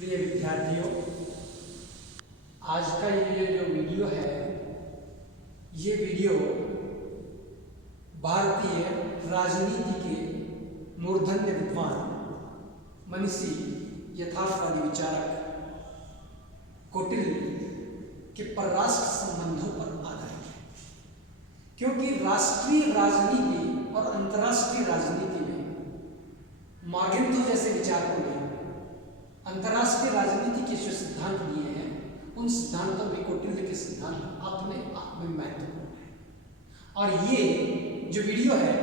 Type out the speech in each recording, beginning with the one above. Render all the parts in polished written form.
प्रिय विद्यार्थियों, आज का ये जो वीडियो है, ये वीडियो भारतीय राजनीति के मूर्धन्य विद्वान, मनीषी, यथार्थवादी विचारक कौटिल्य के परराष्ट्र संबंधों पर आधारित है। क्योंकि राष्ट्रीय राजनीति और अंतर्राष्ट्रीय राजनीति में मार्गेंथो जैसे विचारकों ने अंतर्राष्ट्रीय राजनीति के जो सिद्धांत दिए हैं, उन सिद्धांतों में कौटिल्य के सिद्धांत अपने आप में महत्वपूर्ण है। और ये जो वीडियो है,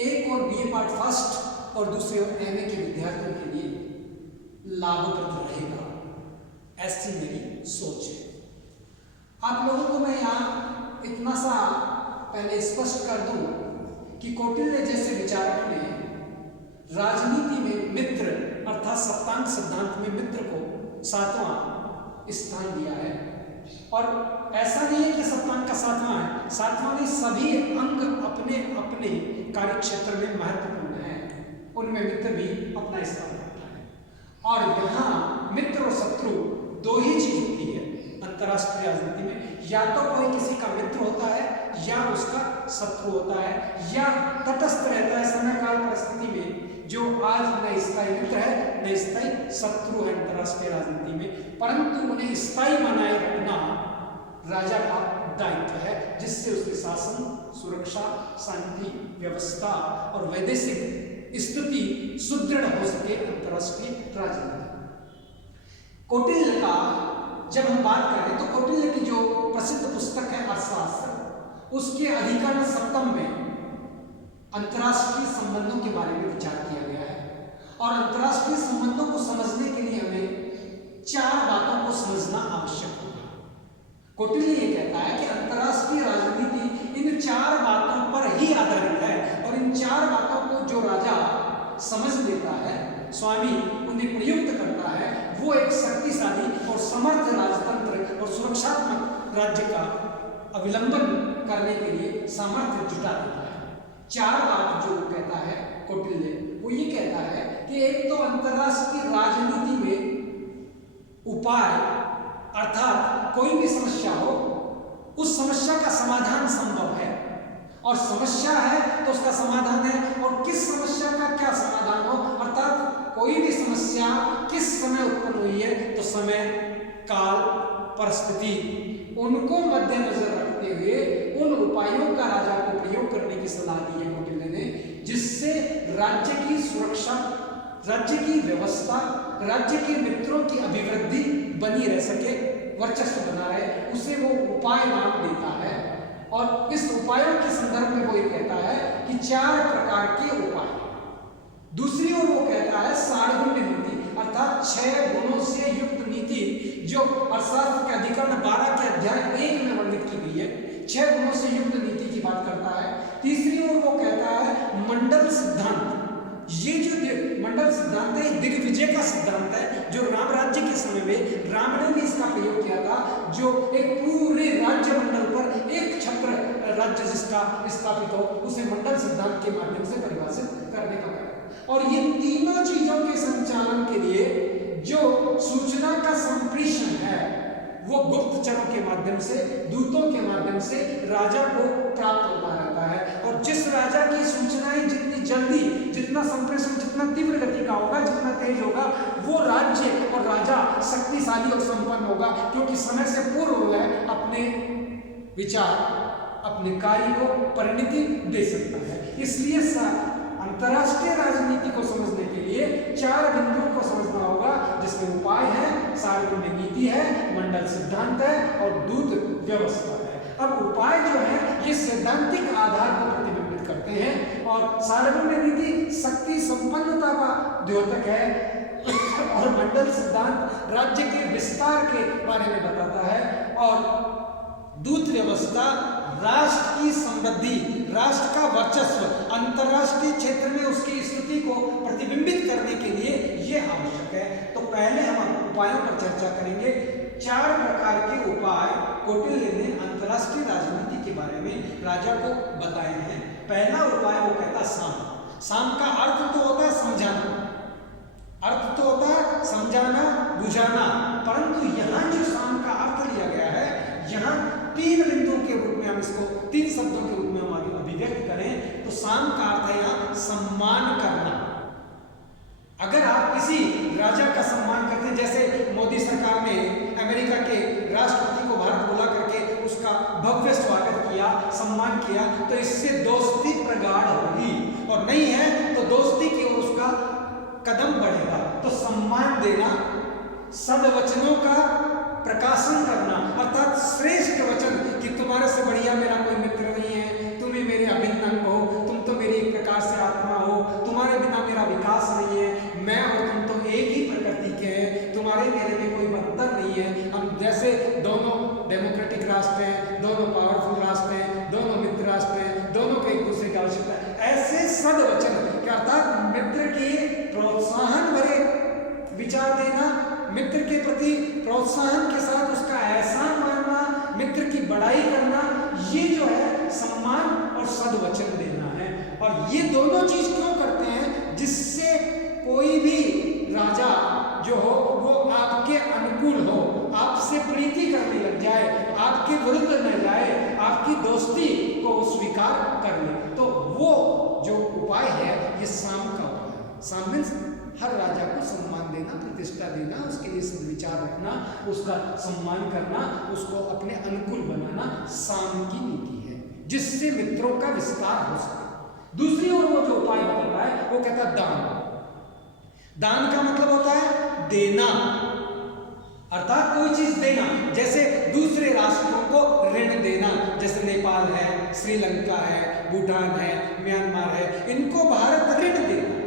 एक और बीए पार्ट फर्स्ट और दूसरे और एमए के विद्यार्थियों के लिए लाभप्रद रहेगा, ऐसी मेरी सोच है। आप लोगों को मैं यहाँ इतना सा पहले स्पष्ट कर दूं कि कौटिल्य जैसे विचारक ने राजनीति में मित्र अर्थात सप्तांग सिद्धांत में मित्र को 7वां स्थान दिया है। और ऐसा नहीं है कि सप्तांग का 7वां है, 7वां नहीं, सभी अंग अपने अपने कार्य क्षेत्र में महत्वपूर्ण है, उनमें मित्र भी अपना स्थान रखता है। और यहाँ मित्र और शत्रु दो ही चीज होती है अंतर्राष्ट्रीय राजनीति में, या तो कोई किसी का मित्र होता है या उसका शत्रु होता है, या तटस्थ रहता है समय काल परिस्थिति में, जो आज न स्थायी मित्र है न स्थायी शत्रु है अंतर्राष्ट्रीय राजनीति में, परंतु उन्हें स्थायी बनाए रखना राजा का दायित्व है, जिससे उसकी शासन, सुरक्षा, शांति, व्यवस्था और वैदेशिक स्थिति सुदृढ़ हो सके अंतर्राष्ट्रीय राजनीति। कौटिल्य का जब हम बात करें तो कौटिल्य की जो प्रसिद्ध पुस्तक है अर्थशास्त्र, उसके अधिकरण सप्तम में अंतर्राष्ट्रीय संबंधों के बारे में विचार किया गया है। और अंतर्राष्ट्रीय संबंधों को समझने के लिए हमें 4 बातों को समझना आवश्यक होगा। कौटिल्य ये कहता है कि अंतर्राष्ट्रीय राजनीति इन 4 बातों पर ही आधारित है, और इन 4 बातों को जो राजा समझ लेता है, स्वामी उन्हें प्रयुक्त करता है, वो एक शक्तिशाली और समर्थ राजतंत्र और सुरक्षात्मक राज्य का अवलंबन करने के लिए सामर्थ्य जुटा देता है। 4 बात जो कहता है कौटिल्य, वो ये कहता है कि एक तो अंतर्राष्ट्रीय राजनीति में उपाय अर्थात कोई भी समस्या हो, उस समस्या का समाधान संभव है, और समस्या है तो उसका समाधान है, और किस समस्या का क्या समाधान हो, अर्थात कोई भी समस्या किस समय उत्पन्न हुई है, तो समय, काल, परिस्थिति, उनको मद्देनजर रखते हुए उन उपायों का राजा को प्रयोग करने की सलाह दी है कौटिल्य ने, जिससे राज्य की सुरक्षा, राज्य की व्यवस्था, राज्य के मित्रों की अभिवृद्धि बनी रह सके, वर्चस्व बना रहे, उसे वो उपाय नाम देता है। और इस उपायों के संदर्भ में वो ये कहता है कि 4 प्रकार के उपाय। दूसरी ओर वो कहता है सारगुण्य नीति, अर्थात 6 गुणों से युक्त नीति, जो अर्थशास्त्र के अधिकरण 12 के अध्याय 1 में वर्णित की गई है, 6 गुणों से युक्त नीति की बात करता है। तीसरी ओर वो कहता है मंडल सिद्धांत। ये जो मंडल सिद्धांत है, दिग्विजय का सिद्धांत है, जो राम राज्य के समय में राम ने भी इसका प्रयोग किया था, जो एक पूरे राज्य मंडल पर एक छत्र राज्य जिसका स्थापित हो, उसे मंडल सिद्धांत के माध्यम से परिभाषित करने का कार्य। और ये तीनों चीजों के संचालन के लिए जो सूचना का संप्रेषण है, वो गुप्तचरों के माध्यम से, दूतों के माध्यम से राजा को प्राप्त होता रहता है। और जिस राजा की सूचनाएं जितनी जल्दी, जितना संप्रेषण जितना तीव्र गति का होगा, जितना तेज होगा, वो राज्य और राजा शक्तिशाली और संपन्न होगा, क्योंकि समय से पूर्व वह अपने विचार, अपने कार्य को परिणति दे सकता है। इसलिए अंतर्राष्ट्रीय राजनीति को समझने के लिए 4 बिंदुओं को समझना होगा, जिसमें उपाय है, सारगुण्य नीति है, मंडल सिद्धांत है और दूत व्यवस्था है। अब उपाय जो है ये सैद्धांतिक आधार को प्रतिबिंबित करते हैं, और सारगुण्य नीति शक्ति संपन्नता का द्योतक है, और मंडल सिद्धांत राज्य के विस्तार के बारे में बताता है, और दूत व्यवस्था राष्ट्र की समृद्धि, राष्ट्र का वर्चस्व, अंतर्राष्ट्रीय क्षेत्र में उसकी स्थिति को प्रतिबिंबित करने के लिए यह आवश्यक है। तो पहले हम उपायों पर चर्चा करेंगे। 4 प्रकार के उपाय कौटिल्य ने अंतर्राष्ट्रीय राजनीति के बारे में राजा को बताए हैं। पहला उपाय वो कहता साम। साम का अर्थ तो होता है समझाना, अर्थ तो होता है समझाना, बुझाना। परंतु यहाँ जो साम का अर्थ लिया गया है, यहाँ 3 बिंदुओं के रूप में हम इसको 3 शब्दों के रूप में हम आगे अभिव्यक्त करें तो साम का अर्थ है यहाँ सम्मान करना। अगर आप किसी राजा का सम्मान करते हैं, जैसे मोदी सरकार ने अमेरिका के राष्ट्रपति को भारत बुला करके उसका भव्य स्वागत किया, सम्मान किया, तो इससे दोस्ती प्रगाढ़ होगी, और नहीं है तो दोस्ती की ओर उसका कदम बढ़ेगा। तो सम्मान देना, सदवचनों का प्रकाशन करना, अर्थात श्रेष्ठ वचन कि तुम्हारे से बढ़िया मेरा कोई मित्र नहीं है, तुम ही मेरे अभिन्न अंग हो, तुम तो मेरी एक प्रकार से आत्मा हो, तुम्हारे बिना मेरा विकास नहीं है, मैं और तुम तो एक ही प्रकृति के हैं, तुम्हारे मेरे में कोई अंतर नहीं है। हम जैसे दोनों डेमोक्रेटिक राष्ट्र हैं, दोनों पावरफुल राष्ट्र हैं, दोनों मित्र राष्ट्र हैं, दोनों को एक दूसरे की आवश्यकता है, ऐसे सदवचन क्या अर्थात मित्र के प्रोत्साहन भरे विचार देना, मित्र के प्रति प्रोत्साहन के साथ उसका एहसान मानना, मित्र की बड़ाई करना, ये जो है सम्मान और सदवचन देना है। और ये दोनों चीज क्यों करते हैं? जिससे कोई भी राजा जो हो वो आपके अनुकूल हो, आपसे प्रीति करने लग जाए, आपके विरुद्ध न जाए, आपकी दोस्ती को स्वीकार कर ले। तो वो जो उपाय है ये साम का उपाय है। साम मीन्स हर राजा को सम्मान देना, प्रतिष्ठा देना, उसके लिए सद्विचार रखना, उसका सम्मान करना, उसको अपने अनुकूल बनाना साम की नीति है, जिससे मित्रों का विस्तार हो सके। दूसरी ओर वो जो उपाय बता रहा है वो कहता है दान। दान का मतलब होता है देना, अर्थात कोई चीज देना, जैसे दूसरे राष्ट्रों को ऋण देना, जैसे नेपाल है, श्रीलंका है, भूटान है, म्यांमार है, इनको भारत ऋण देता है।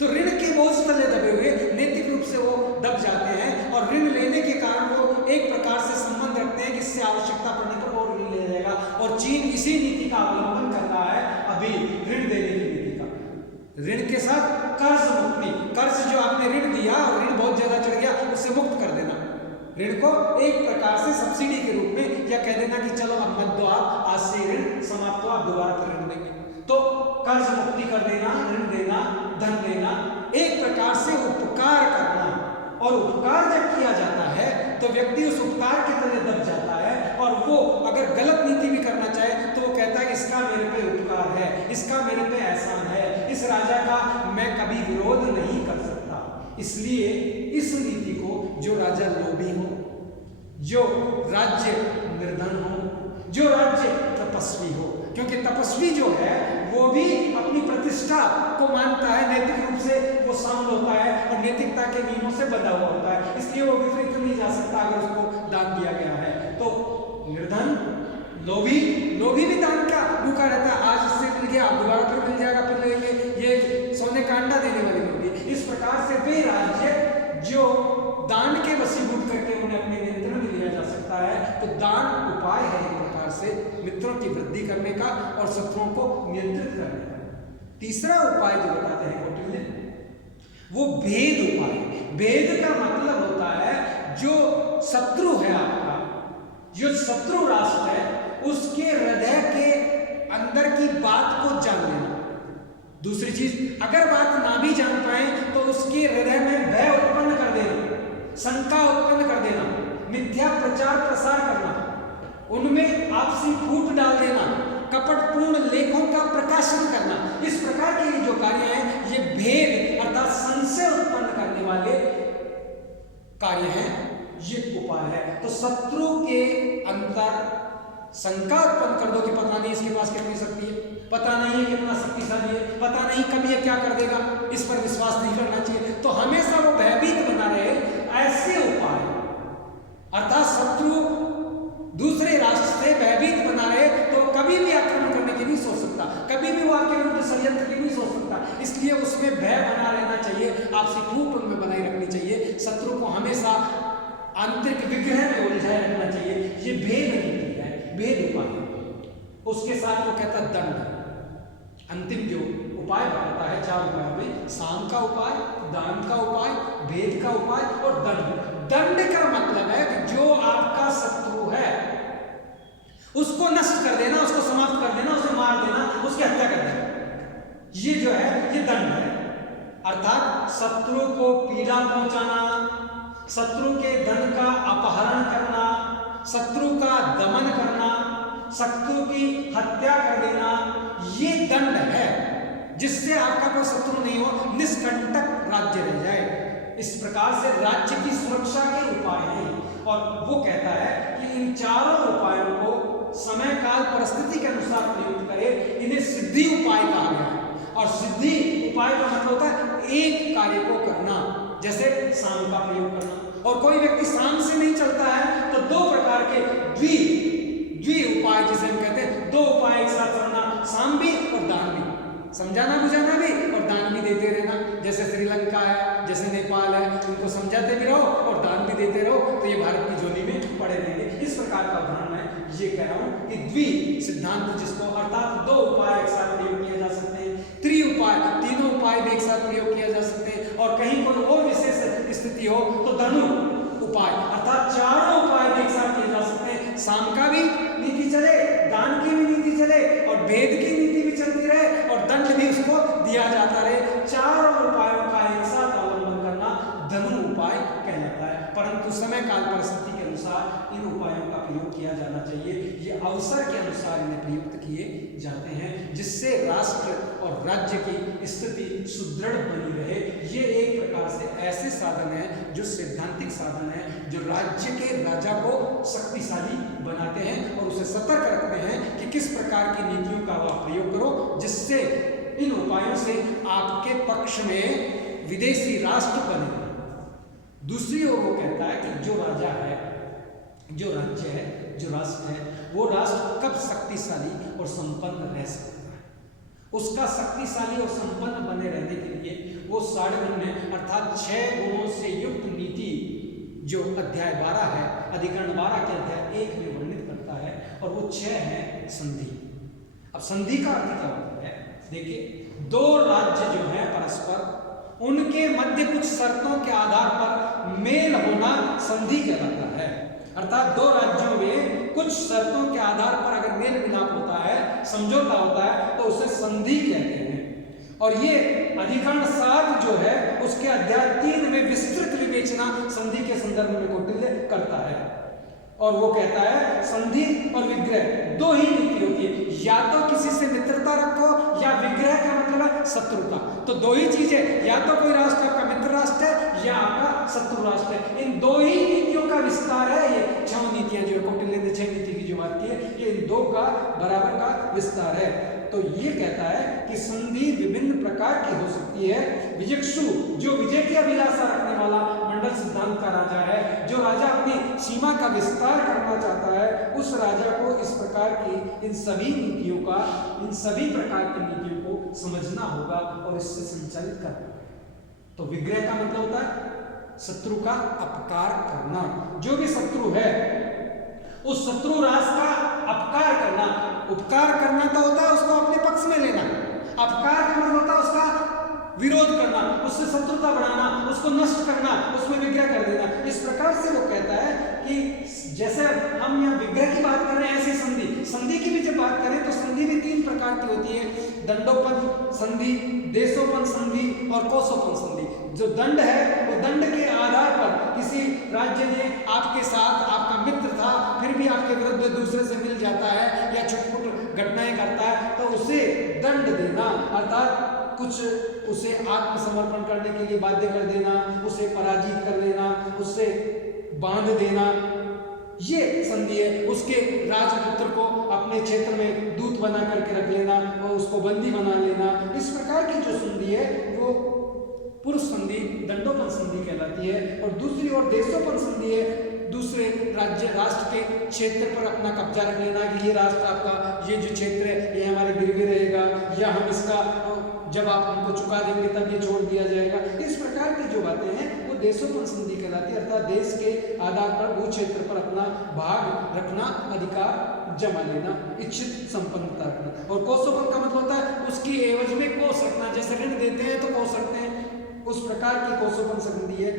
तो ऋण के बोझ तले दबे हुए नैतिक रूप से वो दब जाते हैं, और ऋण लेने के कारण वो एक प्रकार से संबंध रखते हैं कि इससे आवश्यकता पड़ने पर वो ऋण ले जाएगा। और चीन इसी नीति का अवलंबन कर रहा है अभी, ऋण देने की नीति का। ऋण के साथ कर्ज मुक्ति, कर्ज जो आपने ऋण दिया और ऋण बहुत ज्यादा चढ़ गया, उससे मुक्त कर देना। ऋण को एक प्रकार से सब्सिडी के रूप में, या कह देना कि चलो अब मत दो, आप आज से ऋण समाप्त हो, आप दोबारा फिर ऋण देंगे। तो कर्ज मुक्ति कर देना, ऋण देना, धन देना, एक प्रकार से उपकार करना। और उपकार जब किया जाता है तो व्यक्ति उस उपकार के तले दब जाता है, और वो अगर गलत नीति भी करना चाहे तो वो कहता है इसका मेरे पे उपकार है, इसका मेरे पे एहसान है, इस राजा का मैं कभी विरोध नहीं कर सकता। इसलिए इस नीति को जो राजा लोभी हो, जो राज्य निर्धन हो, जो राज्य तपस्वी हो, क्योंकि तपस्वी जो है वो भी अपनी प्रतिष्ठा को मानता है, नैतिक रूप से वो शामिल होता है और नैतिकता के नियमों से बंधा हुआ होता है, इसलिए वो विपरीत नहीं जा सकता अगर उसको दान दिया गया है। तो निर्धन, लोभी, लोभी भी दान का भूखा रहता है, आज इससे मिल गया दोबारा फिर मिल जाएगा, फिर लेंगे, ये सोने का अंडा देने वाली लोभी। इस प्रकार से वे राज्य जो दान के वशीभूत करके उन्हें अपने नियंत्रण में लिया जा सकता है। तो दान उपाय है एक प्रकार से मित्रों की वृद्धि करने का और शत्रुओं को नियंत्रित करने का। तीसरा उपाय जो बताते हैं कौटिल्य, वो भेद उपाय। भेद का मतलब होता है जो शत्रु है आपका, जो शत्रु राष्ट्र है, उसके हृदय के अंदर की बात को जान लेना। दूसरी चीज, अगर बात ना भी जान पाए तो उसके हृदय में भय उत्पन्न कर देना, शंका उत्पन्न कर देना, मिथ्या प्रचार प्रसार करना, उनमें आपसी फूट डाल देना, कपटपूर्ण लेखों का प्रकाशन करना। इस प्रकार के जो कार्य हैं ये भेद अर्थात संशय उत्पन्न करने वाले कार्य हैं, ये उपाय है। तो शत्रु के अंतर शंका उत्पन्न कर दो कि पता नहीं इसके पास कितनी शक्ति है, पता नहीं है कितना शक्तिशाली है, पता नहीं कभी ये क्या कर देगा, इस पर विश्वास नहीं करना चाहिए। तो हमेशा वो भयभीत बना रहे, ऐसे उपाय अर्थात शत्रु दूसरे राष्ट्र से भयभीत बना रहे तो कभी भी आक्रमण करने की नहीं सोच सकता, कभी भी वो आपके विरुद्ध षड्यंत्र की नहीं सोच सकता। इसलिए उसमें भय बना रहना चाहिए, आपसी फूट उनमें बनाई रखनी चाहिए, शत्रु को हमेशा आंतरिक विग्रह में उलझाए रखना चाहिए। ये भेद नीति है, भेद उपाय। उसके साथ वो कहता है दंड। अंतिम जो उपाय बताता है 4 उपाय में, साम का उपाय, दान का उपाय, भेद का उपाय और दंड। दंड का मतलब है कि जो आपका शत्रु है उसको नष्ट कर देना, उसको समाप्त कर देना, उसे मार देना, उसकी हत्या कर देना। ये जो है ये दंड है, अर्थात शत्रु को पीड़ा पहुंचाना, शत्रु के धन का अपहरण करना, शत्रु का दमन करना, शत्रु की हत्या कर देना, ये दंड है जिससे आपका कोई शत्रु नहीं हो, निष्कंटक राज्य रह जाए। इस प्रकार से राज्य की सुरक्षा के उपाय हैं। और वो कहता है कि इन चारों उपायों को समय काल परिस्थिति के अनुसार प्रयुक्त करे, इन्हें सिद्धि उपाय कहा गया है। और सिद्धि उपाय का मतलब होता है एक कार्य को करना, जैसे साम का प्रयोग करना। और कोई व्यक्ति साम से नहीं चलता है तो दो प्रकार के द्वि उपाय जिसे हम कहते हैं, दो उपाय एक साथ करना, साम भी और दान भी, समझाना बुझाना भी और दान भी देते रहना। जैसे श्रीलंका है, जैसे नेपाल है, इनको समझाते भी रहो और दान भी देते रहो, तो ये भारत की झोली में पड़े रहेंगे। इस प्रकार का उदाहरण मैं ये कह रहा हूं कि द्वि सिद्धांत जिसको, अर्थात दो उपाय एक साथ प्रयोग किए जा सकते हैं, त्रि उपाय, तीनों उपाय भी एक साथ प्रयोग किया जा सकते हैं। और कहीं कोई और विशेष स्थिति हो तो धनु उपाय, अर्थात चारों उपाय भी एक साथ किए जा सकते हैं। साम का भी नीति चले, दान की भी नीति चले और भेद की नीति भी चलती रहे और दंड भी उसको दिया जाता रहे। चारों उपायों का एक साथ अवलंबन करना धनु उपाय कहलाता है। परंतु समय काल परिस्थिति के अनुसार इन उपायों का प्रयोग किया जाना चाहिए। ये अवसर के अनुसार इन्हें प्रयुक्त किए जाते हैं, जिससे राष्ट्र और राज्य की स्थिति सुदृढ़ बनी रहे। ये एक प्रकार से ऐसे साधन हैं जो सैद्धांतिक साधन हैं, जो राज्य के राजा को शक्तिशाली बनाते हैं और उसे सतर्क रखते हैं कि किस प्रकार की नीतियों का वह प्रयोग करो, जिससे इन उपायों से आपके पक्ष में विदेशी राष्ट्र बने। दूसरी ओर वो कहता है कि जो राजा है, जो राज्य है, जो राष्ट्र है, वो राष्ट्र कब शक्तिशाली और संपन्न रह सकता है। उसका शक्तिशाली और संपन्न बने रहने के लिए वो 6.5 में, अर्थात 6 गुणों से युक्त नीति जो अध्याय 12 है, अधिकरण 12 के अध्याय 1 में वर्णित करता है, और वो 6 है संधि। अब संधि का अर्थ क्या होता है? देखिए, दो राज्य जो है परस्पर, उनके मध्य कुछ शर्तों के आधार पर मेल होना संधि कहलाता है। अर्थात दो राज्यों में कुछ शर्तों के आधार पर अगर मेल मिलाप होता है, समझौता होता है, तो उसे संधि कहते हैं। और ये अधिकरण 7 जो है उसके अध्याय 3 में विस्तृत विवेचना संधि के संदर्भ में कौटिल्य करता है। और वो कहता है संधि और विग्रह दो ही नीति होती है, या तो किसी से मित्रता रखो या विग्रह का मतलब है शत्रुता। तो दो ही चीजें, या तो कोई राष्ट्र आपका मित्र राष्ट्र है या आपका शत्रु राष्ट्र है। इन दो ही नीतियों का विस्तार है। ये 6 नीतियां जो कौटिल्य ने 6 नीति की जो बात की है, ये इन दो का बराबर का विस्तार है। तो ये कहता है कि संधि विभिन्न प्रकार की हो सकती है। विजक्षु, जो विजय की अभिलाषा रखने वाला मंडल सिद्धांत का राजा है, जो राजा अपनी सीमा का विस्तार करना चाहता है, उस राजा को इस प्रकार की इन सभी नीतियों का, इन सभी प्रकार की नीतियों को समझना होगा और इससे संचालित करना होगा। तो विग्रह का मतलब होता है शत्रु का अपकार करना। जो भी शत्रु है उस शत्रु राष्ट्र का अपकार करना। उपकार करना तो होता है उसको अपने पक्ष में लेना, अपकार का मतलब होता है उसका विरोध करना, उससे शत्रुता बढ़ाना, उसको नष्ट करना, उसमें विग्रह कर देना। इस प्रकार से वो कहता है कि जैसे हम यहाँ विग्रह की बात कर रहे हैं, ऐसी संधि, संधि की भी जब बात करें तो संधि भी 3 प्रकार की होती है, दंडोपन संधि, देशोपन संधि और कोशोपन संधि। जो दंड है वो दंड के आधार पर किसी राज्य ने आपके साथ, आपका मित्र था, फिर भी आपके विरुद्ध दूसरे से मिल जाता है या छुटपुट घटनाएं करता है, तो उसे दंड देना, अर्थात कुछ उसे आत्मसमर्पण करने के लिए बाध्य कर देना, उसे पराजित कर देना, उससे बांध देना, ये संधि है। उसके राजपुत्र को अपने क्षेत्र में दूत बना करके रख लेना और उसको बंदी बना लेना। इस प्रकार की जो संधि है वो पुरुष संधि, दंडोपन संधि कहलाती है। और दूसरी ओर देशोपन संधि है, दूसरे राज्य राष्ट्र के क्षेत्र पर अपना कब्जा रख लेना कि ये राष्ट्र आपका, ये जो क्षेत्र है ये हमारे गिरवी रहेगा, या हम इसका जब आप हमको चुका देंगे तब ये छोड़ दिया जाएगा। इस प्रकार की जो बातें हैं वो देशोपन संधि कहलाती है, अर्थात देश के आधार पर भू क्षेत्र पर अपना भाग रखना, अधिकार जमा लेना, इच्छित संपन्नता रखना। और कोशोपन का मतलब होता है उसकी एवज में कोष रखना, जैसे ऋण देते हैं तो कोष रखते हैं, उस प्रकार की कोशोपन संधि है।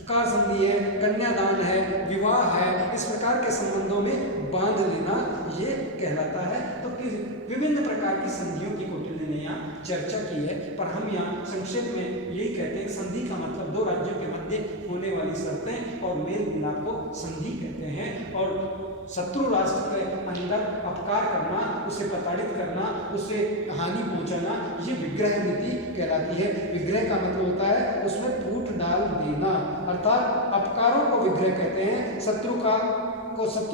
उपकार संधि है, कन्यादान है, विवाह है, इस प्रकार के संबंधों में बांध लेना ये कहलाता है। तो विभिन्न प्रकार की संधियों की कौटिल्य ने यहाँ चर्चा की है, पर हम यहाँ संक्षेप में यही कहते हैं संधि का मतलब दो राज्यों के मध्य होने वाली शर्त और मेल मिलाप को संधि कहते हैं। और शत्रु राष्ट्र के अंदर अपकार करना, उसे प्रताड़ित करना, उसे हानि पहुंचाना, ये विग्रह नीति कहलाती है। विग्रह का मतलब होता है उसमें फूट डाल देना, अर्थात अपकारों को विग्रह कहते हैं। शत्रु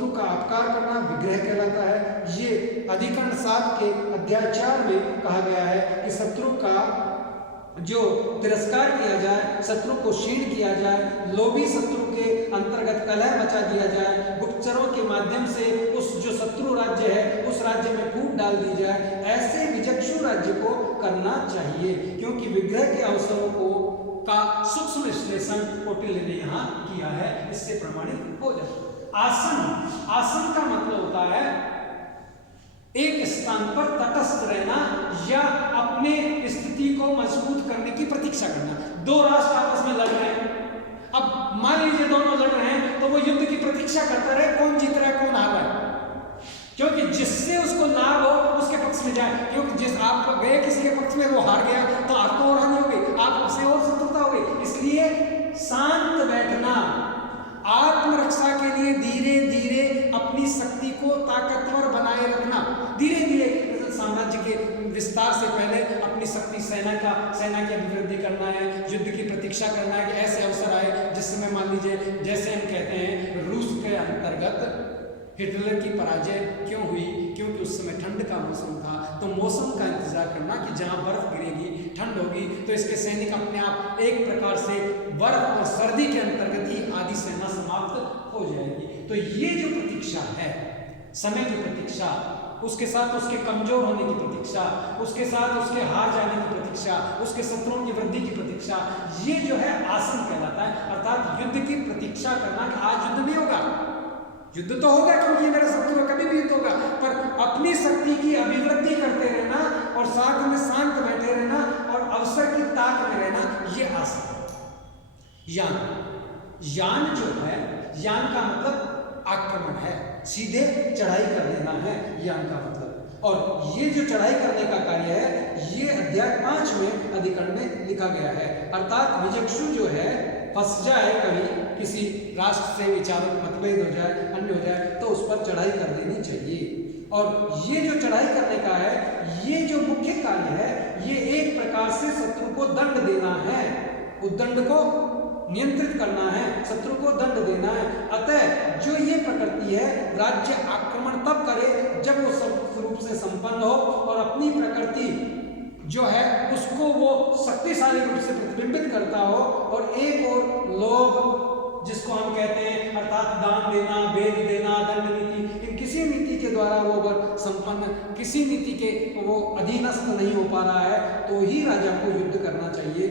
का अपकार करना विग्रह कहलाता है। ये अधिकरण 7 के अध्याय 4 में कहा गया है कि शत्रु का जो तिरस्कार किया जाए, शत्रु को क्षीण किया जाए, लोभी शत्रु के अंतर्गत कलह मचा दिया जाए, गुप्तचरों के माध्यम से उस जो शत्रु राज्य है उस राज्य में फूट डाल दी जाए, ऐसे विचक्षु राज्य को करना चाहिए, क्योंकि विग्रह के अवसरों का सूक्ष्म विश्लेषण कौटिल्य ने यहाँ किया है, इससे प्रमाणित हो जाए। आसन का मतलब होता है एक स्थान पर तटस्थ रहना या अपने स्थिति को मजबूत करने की प्रतीक्षा करना। दो राष्ट्र आपस में लड़ रहे हैं, अब मान लीजिए दोनों लड़ रहे हैं तो वो युद्ध की प्रतीक्षा करता रहे कौन जीत रहा है कौन हार रहा है, क्योंकि जिससे उसको लाभ हो उसके पक्ष में जाए। क्योंकि जिस आप गए किसी के पक्ष में, वो हार गया तो आपको और हानि हो गई, आपसे और शत्रुता हो गई। इसलिए शांत बैठना, आत्मरक्षा के लिए धीरे धीरे अपनी शक्ति को ताकतवर बनाए रखना, धीरे धीरे साम्राज्य के विस्तार से पहले अपनी शक्ति सेना की अभिवृद्धि करना है, युद्ध की प्रतीक्षा करना है कि ऐसे अवसर आए जिस समय मान लीजिए, जैसे हम कहते हैं रूस के अंतर्गत हिटलर की पराजय क्यों हुई, क्योंकि उस समय ठंड का मौसम था, तो मौसम का इंतजार करना कि जहां बर्फ गिरेगी, ठंड होगी, तो इसके सैनिक अपने आप एक प्रकार से बर्फ और सर्दी के अंतर्गत ही आधी सेना समाप्त हो जाएगी। तो ये जो प्रतीक्षा है, समय की प्रतीक्षा, उसके साथ उसके कमजोर होने की प्रतीक्षा, उसके साथ उसके हार जाने की प्रतीक्षा, उसके शत्रुओं की वृद्धि की प्रतीक्षा, ये जो है आसन कहलाता है। अर्थात युद्ध की प्रतीक्षा करना कि आज युद्ध नहीं होगा, युद्ध तो होगा क्योंकि मेरा शत्रु है, कभी भी युद्ध होगा, पर अपनी शक्ति की अभिवृद्धि करते रहना और साथ में शांत बैठे रहना और अवसर की ताक में रहना, ये आसन है। यान जो है, यान का मतलब आक्रमण है, सीधे चढ़ाई कर देना है यान का मतलब। और ये जो चढ़ाई करने का कार्य है, ये अध्याय 5 में अधिकरण में लिखा गया है। अर्थात विचक्षु जो है फंस जाए कभी किसी राष्ट्र से विचारों मतभेद हो जाए, अन्य हो जाए, तो उस पर चढ़ाई कर देनी चाहिए। और ये जो चढ़ाई करने का है, ये जो मुख्य कार्य है, ये एक प्रकार से शत्रु को दंड देना है, उद्दंड को नियंत्रित करना है, शत्रु को दंड देना है। अतः जो ये प्रकृति है, राज्य आक्रमण तब करे जब वो सब रूप से संपन्न हो और अपनी प्रकृति जो है उसको वो शक्तिशाली रूप से प्रतिबिंबित करता हो, और एक और लोभ जिसको हम कहते हैं, अर्थात दान देना, भेद देना, दंड नीति, इन किसी नीति के द्वारा वो अगर संपन्न, किसी नीति के वो अधीनस्थ नहीं हो पा रहा है, तो ही राजा को युद्ध करना चाहिए,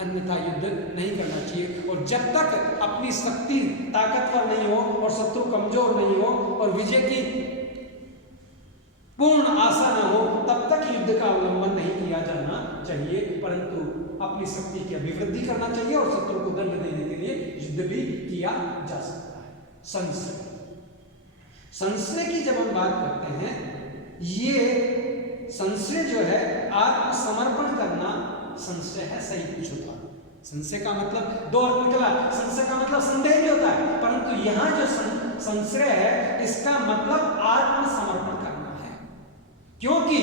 अन्यथा युद्ध नहीं करना चाहिए। और जब तक अपनी शक्ति ताकतवर नहीं हो और शत्रु कमजोर नहीं हो और विजय की पूर्ण आशा न हो, तब तक युद्ध का अवलंबन नहीं किया जाना चाहिए, परंतु अपनी शक्ति की अभिवृद्धि करना चाहिए और शत्रु को दंड देने के लिए युद्ध भी किया जा सकता है। संशय की जब हम बात करते हैं, ये संशय जो है आत्मसमर्पण करना संशय है, सही पूछो तो। संशय का मतलब दो अर्थ निकला, संशय का मतलब संदेह भी होता है, परंतु यहाँ जो संशय है इसका मतलब आत्मसमर्पण करना है, क्योंकि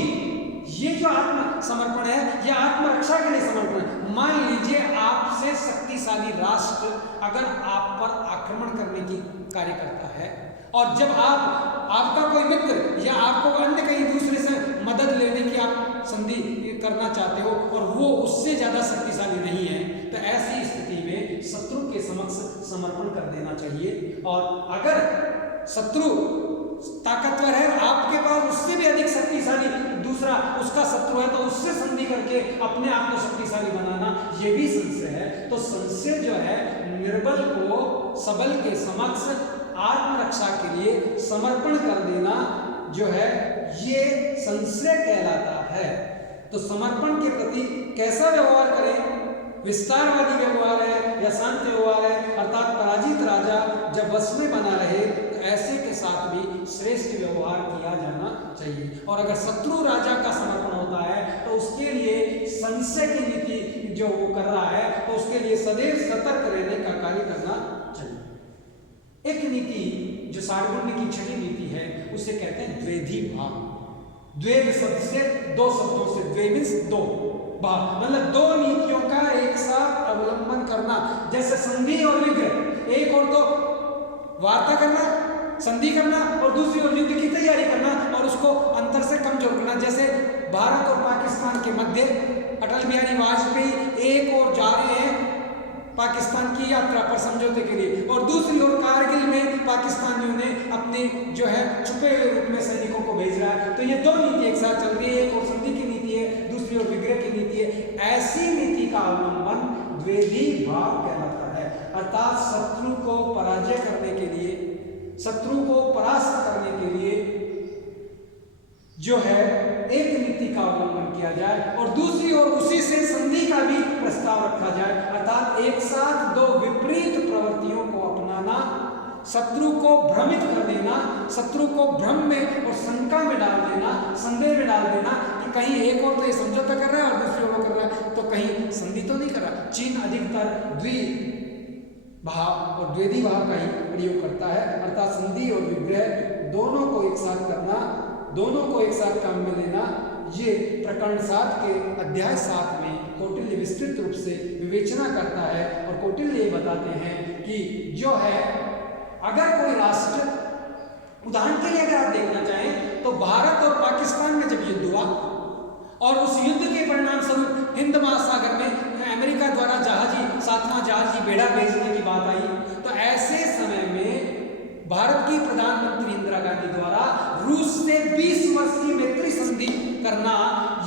ये जो आत्मसमर्पण है यह आत्मरक्षा के लिए समर्पण है। मान लीजिए आपसे शक्तिशाली राष्ट्र अगर आप पर आक्रमण करने की कार्य करता है, और जब आपका कोई मित्र या आपको अन्य कहीं दूसरे से मदद लेने की आप संधि करना चाहते हो और वो उससे ज्यादा शक्तिशाली नहीं है, तो ऐसी स्थिति में शत्रु के समक्ष समर्पण कर देना चाहिए। और अगर शत्रु ताकतवर है, आपके पास उससे भी अधिक शक्तिशाली दूसरा उसका शत्रु है, तो उससे संधि करके अपने आप को शक्तिशाली बनाना, ये भी संशय है। तो संशय जो है निर्बल को सबल के समक्ष आत्मरक्षा के लिए समर्पण कर देना जो है, ये संशय कहलाता है। तो समर्पण के प्रति कैसा व्यवहार करें, विस्तारवादी व्यवहार है या शांत व्यवहार है, अर्थात पराजित राजा जब वश में बना रहे तो ऐसे के साथ भी श्रेष्ठ व्यवहार किया जाना चाहिए। और अगर शत्रु राजा का समर्पण होता है तो उसके लिए संशय की नीति जो वो कर रहा है, तो उसके लिए सदैव सतर्क रहने का कार्य करना चाहिए। एक नीति जो सार्वभौमिक की छठी नीति है उसे कहते हैं द्वेधी भाव। द्वेध शब्द से दो शब्दों से, द्वे मीन्स दो, भाव मतलब दो नीतियों का एक साथ अवलंबन करना। जैसे संधि और विग्रह, एक और तो वार्ता करना, संधि करना, और दूसरी ओर युद्ध की तैयारी करना और उसको अंतर से कमजोर करना। जैसे भारत और पाकिस्तान के मध्य अटल बिहारी वाजपेयी एक और जा रहे हैं पाकिस्तान की यात्रा पर समझौते के लिए, और दूसरी ओर कारगिल में पाकिस्तानियों ने अपने जो है छुपे हुए रूप में सैनिकों को भेज रहा है। तो ये दो नीति एक साथ चल रही है, एक और संधि की नीति है, दूसरी ओर विग्रह की नीति है। ऐसी नीति का अवलंबन द्वेधी भाव कहलाता है। अर्थात शत्रु को पराजय करने के लिए, शत्रु को परास्त करने के लिए जो है एक नीति का अवलंबन किया जाए और दूसरी ओर उसी से संधि का भी प्रस्ताव रखा जाए। अर्थात एक साथ दो विपरीत प्रवृत्तियों को अपनाना, शत्रु को भ्रमित कर देना, शत्रु को भ्रम में और शंका में डाल देना, संदेह में डाल देना कि कहीं एक और तो ये समझौता कर रहा है और दूसरी ओर कर रहा है, तो कहीं संधि तो नहीं कर रहा। चीन अधिकतर द्विभाव और द्वेधी भाव का ही प्रयोग करता है। अर्थात संधि और विग्रह दोनों को एक साथ करना, दोनों को एक साथ काम में लेना। ये प्रकरण 7 के अध्याय 7 में कौटिल्य विस्तृत रूप से विवेचना करता है और कौटिल्य ये बताते हैं कि जो है अगर कोई राष्ट्र, उदाहरण के लिए अगर आप देखना चाहें तो भारत और पाकिस्तान में जब युद्ध हुआ और उस युद्ध के परिणाम स्वरूप हिंद महासागर में अमेरिका द्वारा जहाजी 7वां जहाजी बेड़ा भेजने की बात आई, तो ऐसे समय में भारत की प्रधानमंत्री इंदिरा गांधी द्वारा रूस से 20 वर्ष की मैत्री संधि करना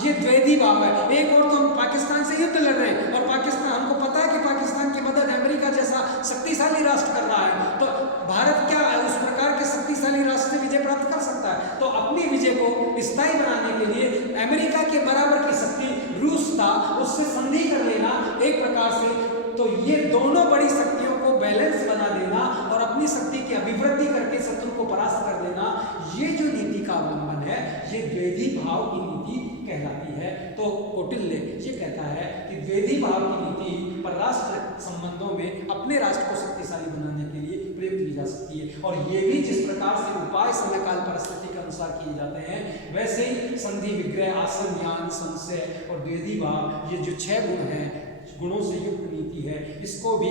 ये द्वेधी भाव है। एक और तो हम पाकिस्तान से युद्ध लड़ रहे हैं और पाकिस्तान, हमको पता है कि पाकिस्तान की मदद अमेरिका जैसा शक्तिशाली राष्ट्र कर रहा है, तो भारत क्या उस प्रकार के शक्तिशाली राष्ट्र से विजय प्राप्त कर सकता है? तो अपनी विजय को स्थायी बनाने के लिए अमेरिका के बराबर की शक्ति रूस था, उससे संधि कर लेना एक प्रकार से। तो ये दोनों बड़ी शक्तियों को बैलेंस बना देना और अपनी शक्ति की अभिवृद्धि करके शत्रु को परास्त कर देना, ये जो नीति का अवलंबन है ये द्वेधी भाव की नीति कहलाती है। तो कौटिल्य ये कहता है कि द्वेधी भाव की नीति परराष्ट्र संबंधों में अपने राष्ट्र को शक्तिशाली बनाने के लिए प्रयोग की जा सकती है। और ये भी जिस प्रकार से उपाय समय काल परिस्थिति के अनुसार किए जाते हैं, वैसे ही संधि, विग्रह, आसन, ज्ञान, संशय और द्वेधी भाव, ये जो 6 गुण हैं, गुणों से युक्त नीति है, इसको भी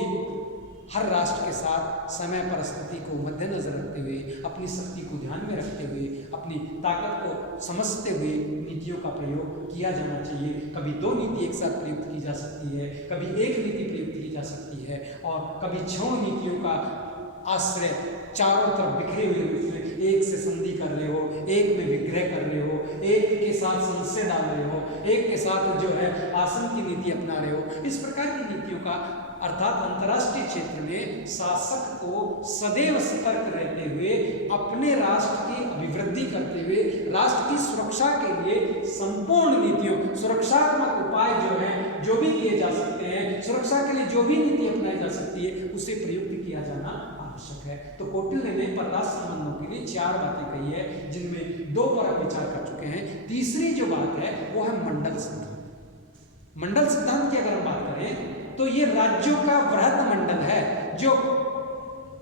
हर राष्ट्र के साथ समय परिस्थिति को मद्देनजर रखते हुए, अपनी शक्ति को ध्यान में रखते हुए, अपनी ताकत को समझते हुए नीतियों का प्रयोग किया जाना चाहिए। कभी 2 नीति एक साथ प्रयुक्त की जा सकती है, कभी एक नीति प्रयुक्त की जा सकती है और कभी 6 नीतियों का आश्रय चारों तरफ बिखरे हुए रूप में, एक से संधि कर रहे हो, एक में विग्रह कर रहे हो, एक के साथ संशय डाल रहे हो, एक के साथ जो है आसन की नीति अपना रहे हो। इस प्रकार की नीतियों का अर्थात अंतर्राष्ट्रीय क्षेत्र में शासक को सदैव सतर्क रहते हुए, अपने राष्ट्र की अभिवृद्धि करते हुए, राष्ट्र की सुरक्षा के लिए संपूर्ण नीतियों, सुरक्षात्मक उपाय जो है, जो भी किए जा सकते हैं, सुरक्षा के लिए जो भी नीति अपनाई जा सकती है, उसे प्रयुक्त किया जाना आवश्यक है। तो कौटिल्य ने परराष्ट्र संबंधों के लिए 4 बातें कही है, जिनमें 2 पर हम विचार कर चुके हैं। तीसरी जो बात है वो है मंडल सिद्धांत। मंडल सिद्धांत की अगर हम बात करें तो ये राज्यों का वृहत मंडल है, जो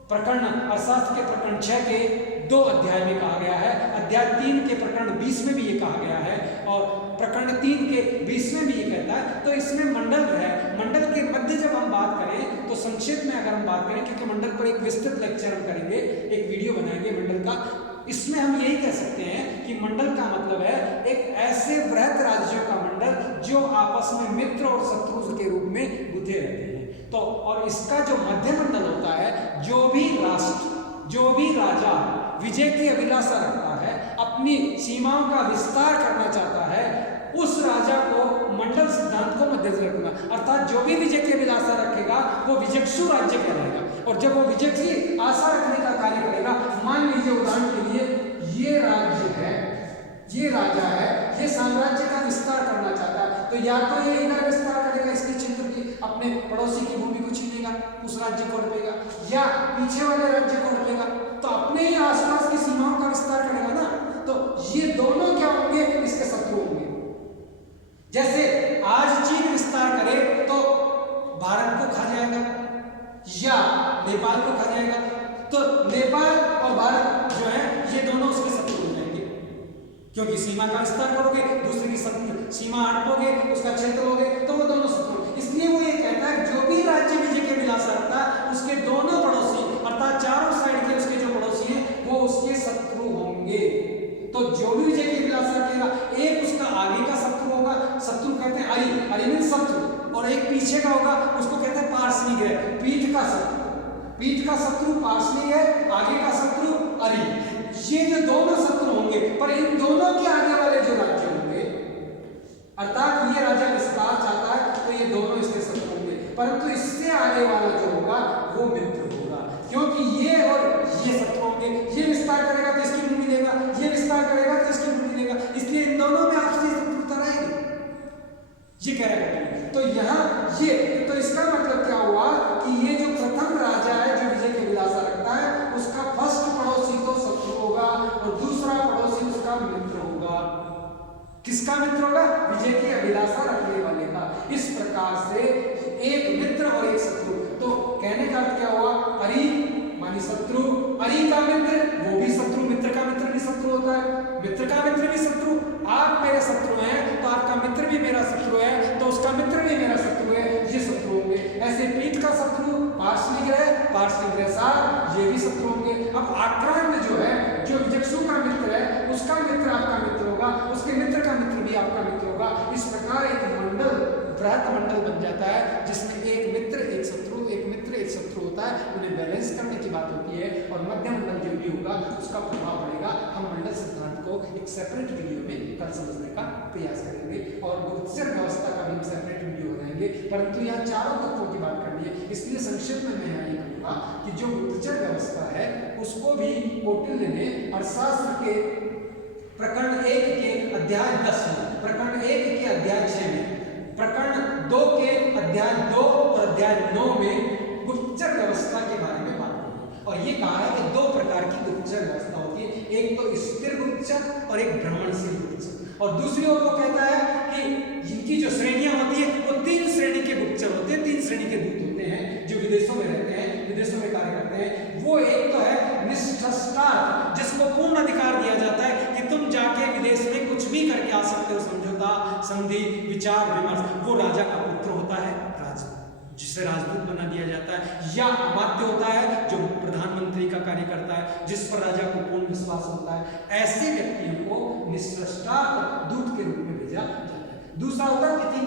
प्रकरण अर्थशास्त्र के प्रकरण 6 के 2 अध्याय में कहा गया है। अध्याय 3 के प्रकरण 20 में भी ये कहा गया है और प्रकरण 3 के 20 में भी ये कहता है। तो इसमें मंडल है, मंडल के मध्य जब हम बात करें तो संक्षेप में अगर हम बात करें, क्योंकि मंडल पर एक विस्तृत लेक्चर हम करेंगे, एक वीडियो बनाएंगे मंडल का, इसमें हम यही कह सकते हैं कि मंडल का मतलब है एक ऐसे वृहत राज्यों का मंडल जो आपस में मित्र और शत्रु के रूप में गुथे रहते हैं। तो और इसका जो मध्य मंडल होता है, जो भी राष्ट्र, जो भी राजा विजय की अभिलाषा रखता है, अपनी सीमाओं का विस्तार करना चाहता है, उस राजा को मंडल सिद्धांत को मध्यस्थ रखना। अर्थात जो भी विजय की अभिलाषा रखेगा वो विजयक्षु राज्य कहलाएगा। और जब वो विजय की आशा रखने का कार्य करेगा, मान लीजिए उदाहरण के लिए ये राज्य है, ये राजा है, ये साम्राज्य का विस्तार करना चाहता है, तो या तो ये इधर विस्तार करेगा, इसके क्षेत्र की, अपने पड़ोसी की भूमि को छीनेगा, उस राज्य को हड़पेगा, या पीछे वाले राज्य को हड़पेगा, तो अपने ही आसपास की सीमाओं का विस्तार करेगा ना। तो ये दोनों क्या होंगे? इसके शत्रु होंगे। जैसे आज चीन विस्तार करे तो भारत को खा जाएगा या नेपाल को खा जाएगा, तो नेपाल और भारत जो है ये दोनों उसके शत्रु हो जाएंगे, क्योंकि सीमा का विस्तार करोगे, दूसरे की सीमा हड़पोगे, उसका क्षेत्र लोगे, तो वो दोनों शत्रु। इसलिए वो ये कहता है जो भी राज्य विजय के विलासा रखता है उसके दोनों पड़ोसी अर्थात चारों साइड के उसके जो पड़ोसी हैं वो उसके शत्रु होंगे। तो जो भी विजय के विलासा रखेगा, एक उसका आगे का शत्रु होगा, शत्रु कहते हैं अरि मीन शत्रु, और एक पीछे का होगा, उसको कहते हैं पार्षणिक है, पीठ का शत्रु। पीठ का शत्रु पार्षणिक है, आगे का शत्रु अरि। ये जो दोनों शत्रु होंगे, पर इन दोनों के आगे वाले जो राज्य होंगे, अर्थात ये राजा विस्तार चाहता है तो ये दोनों इसके शत्रु होंगे, परंतु इससे आगे वाला जो होगा वो मित्र होगा, क्योंकि ये और ये शत्रु होंगे। ये विस्तार करेगा तो इसकी मुंह मिलेगा, ये विस्तार करेगा तो इसकी मुंह मिलेगा, इसलिए इन दोनों में आपसी शत्रुता रहेगी, ये कह रहा है। तो यहाँ ये तो इसका मतलब क्या हुआ कि ये जो प्रथम राजा है जो विजय के विलासा रखता है उसका फर्स्ट पड़ोसी तो शत्रु होगा और दूसरा पड़ोसी उसका मित्र होगा। किसका मित्र होगा? विजय की अभिलाषा रखने वाले का। इस प्रकार से एक मित्र और एक शत्रु। तो कहने का अर्थ क्या हुआ? अरि मानी शत्रु, अरि का मित्र वो भी शत्रु, मित्र का मित्र भी शत्रु होता है, मित्र का मित्र भी शत्रु। आप मेरे शत्रु हैं तो आपका मित्र भी मेरा शत्रु है, तो उसका मित्र भी मेरा शत्रु है, ये शत्रु होंगे। ऐसे पीठ का शत्रु पार्षणिक ग्रह, पार्षणिक ग्रह सार, ये भी शत्रु होंगे। अब आक्रांत जो है, जो विजक्षु का मित्र है, उसका मित्र आपका मित्र होगा, उसके मित्र का मित्र भी आपका मित्र होगा। इस प्रकार एक मंडल, बृहत मंडल बन जाता है जिसमें एक मित्र एक शत्रु, एक मित्र एक शत्रु होता है। उन्हें बैलेंस करने की बात होती है और मध्य मंडल जो भी होगा उसका प्रभाव पड़ेगा। हम मंडल सिद्धांत को एक सेपरेट वीडियो में कल समझने का प्रयास करेंगे और गुप्तचर व्यवस्था का भी हम सेपरेट वीडियो बनाएंगे, परंतु यहाँ चारों तत्वों की बात करनी है, इसलिए संक्षिप्त में मैं यहाँ ये कहूँगा कि जो गुप्तचर व्यवस्था है उसको भी कौटिल्य ने अर्थशास्त्र के प्रकरण 1 के अध्याय 10 में, प्रकरण 1 के अध्याय 6 में, प्रकरण 2 के अध्याय 2 और अध्याय 9 में गुप्तचर व्यवस्था के बारे में बात की है। और ये कहा है कि 2 प्रकार की गुप्तचर व्यवस्था होती है, एक तो स्थिर गुप्तचर और एक भ्रमणशील गुप्तचर। और दूसरी ओर वो कहता है कि जिनकी जो श्रेणियां होती है वो 3 श्रेणी के गुप्तचर होते हैं, 3 श्रेणी के दूत होते हैं जो विदेशों में रहते हैं, विदेशों में कार्य करते हैं। वो एक तो है निष्ठस्टार्थ, जिसको पूर्ण अधिकार दिया जाता है कि तुम जाके विदेश में कुछ भी करके आ सकते हो, समझौता, संधि, विचार विमर्श। वो राजा का पुत्र होता है, राज जिसे राजदूत बना दिया जाता है, या अमात्य होता है जो प्रधानमंत्री का कार्य करता है, जिस पर राजा को पूर्ण विश्वास होता है। ऐसे व्यक्तियों को निष्ठस्टार्थ दूत के रूप में भेजा जाता है। दूसरा होता है तिथिन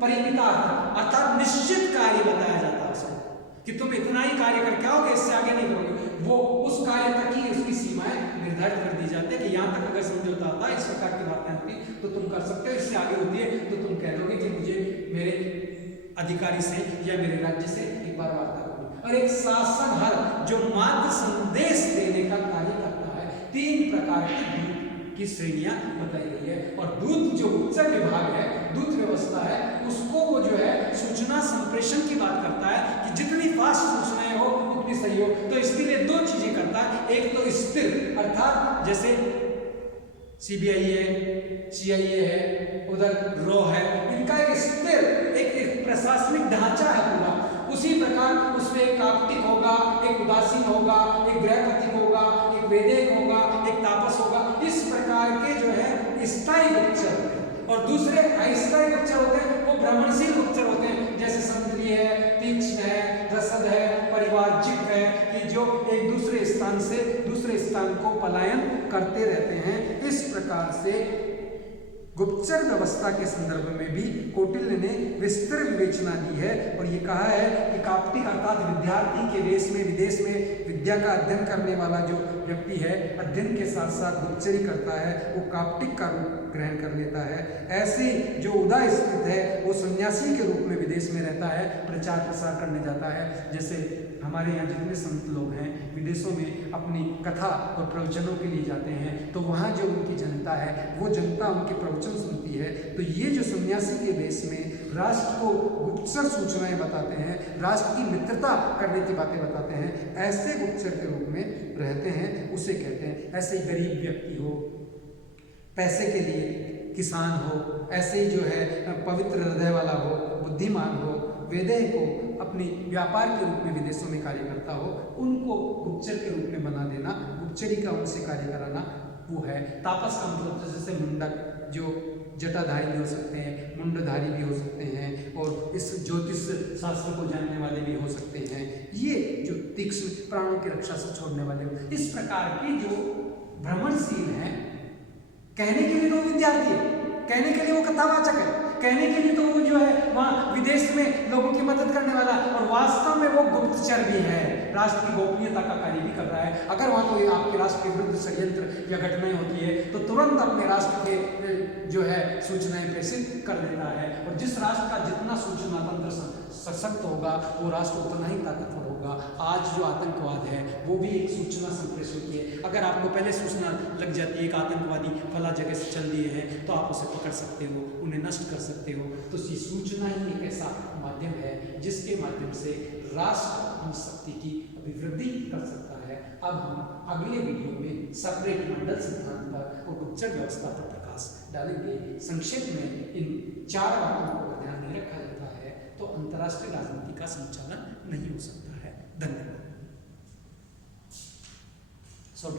परिमितार्थ, अर्थात निश्चित कार्य बताया जाता है उसको कि तुम इतना ही कार्य करके आओगे, इससे आगे नहीं करोगे। वो उस कार्य तक ही उसकी सीमाएं निर्धारित कर दी जाती है कि यहाँ तक अगर समझौता आता है, इस प्रकार की बातें होती तो तुम कर सकते हो, इससे आगे होती है तो तुम कह दोगे कि मुझे मेरे अधिकारी से या मेरे राज्य से एक बार वार्ता करनी। और एक शासन हर जो मात्र संदेश देने का कार्य करता है। 3 प्रकार के दूत की श्रेणियां बताई गई है। और दूत जो गुप्तचर विभाग है, दूत व्यवस्था है, उसको वो जो है सूचना संप्रेषण की बात करता है कि जितनी फास्ट सूचनाएं हो उतनी सही हो। तो इसके लिए 2 चीजें करता है, एक तो स्थिर अर्थात जैसे सीबीआई है, सीआईए है, उधर रॉ है, इनका एक स्थिर एक प्रशासनिक ढांचा है पूरा। उसी प्रकार उसमें एक काप्टिक होगा, एक उदासीन होगा, एक गृहपति होगा, एक वेदेक होगा, एक तापस होगा। इस प्रकार के जो है स्थायी गुप्तचर होते हैं। और दूसरे अस्थायी गुप्तचर होते हैं, वो भ्रमणशील गुप्तचर होते हैं, जैसे संतरी है, तीक्ष्ण है, रसद है, परिवारजिक है, कि जो एक दूसरे स्थान से दूसरे स्थान को पलायन करते रहते हैं। इस प्रकार से गुप्तचर व्यवस्था के संदर्भ में भी कौटिल्य ने विस्तृत विवेचना दी है और ये कहा है कि काप्टिक अर्थात विद्यार्थी के वेश में विदेश में विद्या का अध्ययन करने वाला जो व्यक्ति है, अध्ययन के साथ साथ गुप्तचरी करता है, वो काप्टिक का रूप ग्रहण कर लेता है। ऐसे जो उदा स्थित है वो सन्यासी के रूप में विदेश में रहता है, प्रचार प्रसार करने जाता है। जैसे हमारे यहाँ जितने संत लोग हैं विदेशों में अपनी कथा और प्रवचनों के लिए जाते हैं, तो वहाँ जो उनकी जनता है वो जनता उनके प्रवचन सुनती है। तो ये जो सन्यासी के वेश में राष्ट्र को गुप्तचर सूचनाएं बताते हैं, राष्ट्र की मित्रता करने की बातें बताते हैं, ऐसे गुप्तचर के रूप में रहते हैं, उसे कहते हैं। ऐसे ही गरीब व्यक्ति हो, पैसे के लिए किसान हो, ऐसे ही जो है पवित्र हृदय वाला हो, बुद्धिमान हो, वेदेक हो, अपने व्यापार के रूप में विदेशों में कार्य करता हो, उनको गुप्तचर के रूप में बना देना, गुप्तचरी का उनसे कार्य कराना, वो है तापस का मतलब। जैसे मुंडक, जो जटाधारी भी हो सकते हैं, मुंडधारी भी हो सकते हैं, और इस ज्योतिष शास्त्र को जानने वाले भी हो सकते हैं, ये जो तीक्ष्ण प्राणों की रक्षा से छोड़ने वाले, इस प्रकार के जो भ्रमणशील हैं, कहने के लिए तो विद्यार्थी है, कहने के लिए वो कथावाचक है, कहने के लिए तो वो जो है वहाँ विदेश में लोगों की मदद करने वाला, और वास्तव में वो गुप्तचर भी है, राष्ट्र की गोपनीयता का कार्य भी कर रहा है। अगर वहाँ कोई आपके राष्ट्र के विरुद्ध षड्यंत्र या घटनाएं होती है तो तुरंत अपने राष्ट्र के जो है सूचनाएं प्रेषित कर देता है, और जिस राष्ट्र का जितना सूचना तंत्र सशक्त होगा वो राष्ट्र उतना ही ताकतवर होगा। आज जो आतंकवाद है वो भी एक सूचना संप्रेषण होती है। अगर आपको पहले सूचना लग जाती है, एक आतंकवादी फला जगह से चल दिए हैं, तो आप उसे पकड़ सकते हो, उन्हें नष्ट कर सकते हो। तो ये सूचना ही एक ऐसा माध्यम है जिसके माध्यम से राष्ट्र अपनी शक्ति की अभिवृद्धि कर सकता है। अब हम अगले वीडियो में सेपरेट मंडल सिद्धांत पर और गुप्तचर व्यवस्था पर प्रकाश डालेंगे। संक्षेप में इन 4 बातों को ध्यान में रखा जाता है तो अंतर्राष्ट्रीय राजनीति का संचालन नहीं हो सकता है। धन्यवाद।